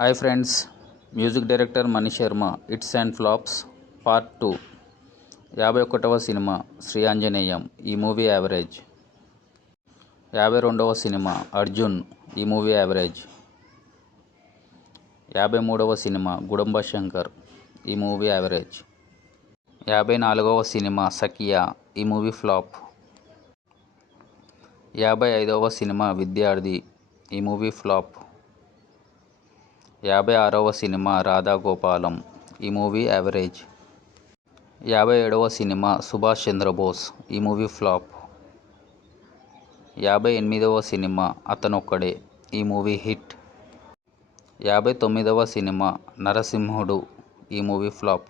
Hi friends, music director Mani Sharma hits and flops part 2. 51వ సినిమా శ్రీ ఆంజనేయం. ఈ మూవీ యావరేజ్. 52వ సినిమా అర్జున్. ఈ మూవీ యావరేజ్. 53వ సినిమా గుడుంబ శంకర్. ఈ మూవీ యావరేజ్. 54వ సినిమా సఖియా. ఈ మూవీ ఫ్లాప్. 55వ సినిమా విద్యార్థి. ఈ మూవీ ఫ్లాప్. 56వ సినిమా రాధాగోపాలం. ఈ మూవీ యావరేజ్. 57వ సినిమా సుభాష్ చంద్రబోస్. ఈ మూవీ ఫ్లాప్. 58వ సినిమా అతనొక్కడే. ఈ మూవీ హిట్. 59వ సినిమా నరసింహుడు. ఈ మూవీ ఫ్లాప్.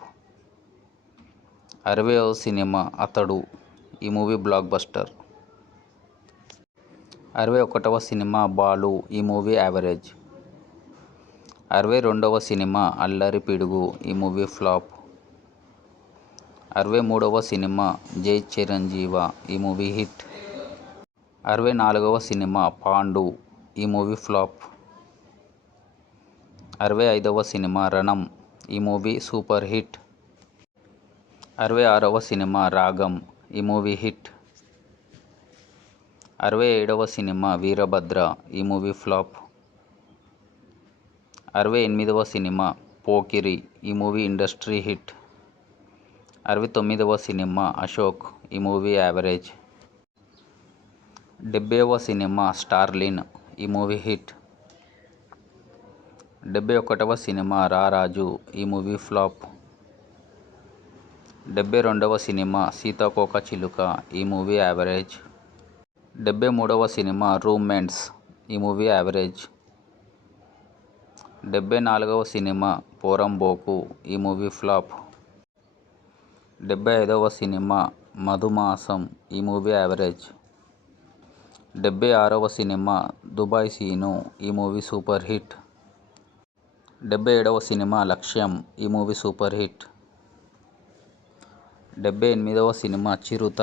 60వ సినిమా అతడు. ఈ మూవీ బ్లాక్ బస్టర్. 61వ సినిమా బాలు. ఈ మూవీ యావరేజ్. 62వ సినిమా అల్లరి పిడుగు. ఈ movie flop. 63వ cinema Jai Chiranjeeva. ఈ మూవీ హిట్. 64వ సినిమా పాండు. ఈ మూవీ ఫ్లాప్. 65వ సినిమా రణం. ఈ మూవీ సూపర్ హిట్. 66వ సినిమా రాగం. ఈ మూవీ హిట్. 67వ సినిమా వీరభద్ర. ఈ మూవీ ఫ్లాప్. 68వ సినిమా పోకిరి. ఈ మూవీ ఇండస్ట్రీ హిట్. 69వ సినిమా అశోక్. ఈ మూవీ యావరేజ్. 70వ సినిమా స్టార్లిన్. ఈ మూవీ హిట్. 71వ సినిమా రారాజు. ఈ మూవీ ఫ్లాప్. 72వ సినిమా సీతాకోకచిలుక. ఈ మూవీ యావరేజ్. 73వ సినిమా రూమ్మేట్స్. ఈ మూవీ యావరేజ్. 74వ సినిమా పోరంబోకు. ఈ మూవీ ఫ్లాప్. 75వ సినిమా మధుమాసం. ఈ మూవీ యావరేజ్. 76వ సినిమా దుబాయ్ సీను. ఈ మూవీ సూపర్ హిట్. 77వ సినిమా లక్ష్యం. ఈ మూవీ సూపర్ హిట్. 78వ సినిమా చిరుత.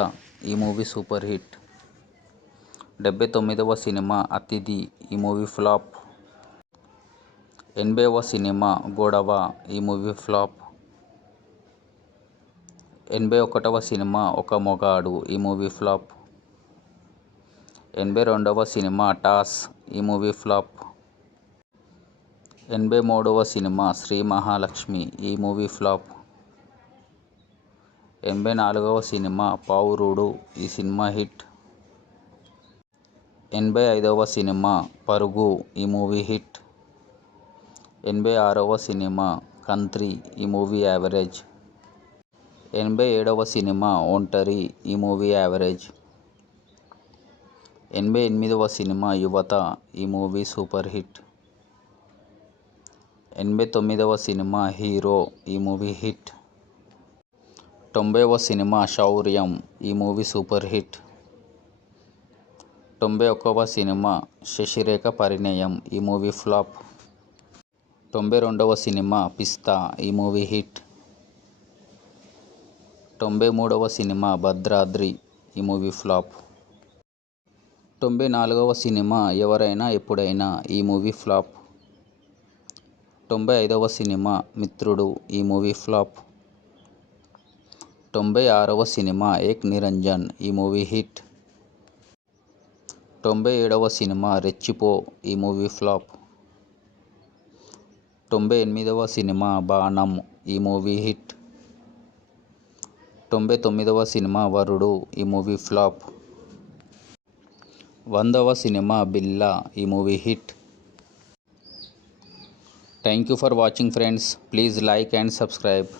ఈ మూవీ సూపర్ హిట్. 79వ సినిమా అతిథి. ఈ మూవీ ఫ్లాప్. 80వ సినిమా గొడవ. ఈ movie flop. 81వ cinema Okka Magadu. ఈ మూవీ ఫ్లాప్. 82వ సినిమా టాస్. ఈ మూవీ ఫ్లాప్. 83వ సినిమా శ్రీ మహాలక్ష్మి. ఈ మూవీ ఫ్లాప్. 84వ సినిమా పౌరుడు. ఈ సినిమా హిట్. 85వ సినిమా పరుగు. ఈ మూవీ హిట్. 86వ సినిమా కంత్రి. ఈ మూవీ యావరేజ్. 87వ సినిమా ఒంటరి. ఈ మూవీ యావరేజ్. 88వ సినిమా యువత. ఈ మూవీ సూపర్ హిట్. 89వ సినిమా హీరో. ఈ మూవీ హిట్. 90వ సినిమా శౌర్యం. ఈ మూవీ సూపర్ హిట్. 91వ సినిమా శశిరేఖ పరిణయం. ఈ మూవీ ఫ్లాప్. 92వ సినిమా పిస్తా. ఈ మూవీ హిట్. 93వ సినిమా భద్రాద్రి. ఈ మూవీ ఫ్లాప్. 94వ సినిమా ఎవరైనా ఎప్పుడైనా. ఈ మూవీ ఫ్లాప్. 95వ సినిమా మిత్రుడు. ఈ మూవీ ఫ్లాప్. 96వ సినిమా ఏక్ నిరంజన్. ఈ మూవీ హిట్. 97వ సినిమా రెచ్చిపో. ఈ మూవీ ఫ్లాప్. 98వ సినిమా బాణం. ఈ మూవీ హిట్. 99వ సినిమా వరుడు. ఈ మూవీ ఫ్లాప్. 100వ సినిమా బిల్లా. ఈ movie hit. Thank you for watching friends. Please like and subscribe.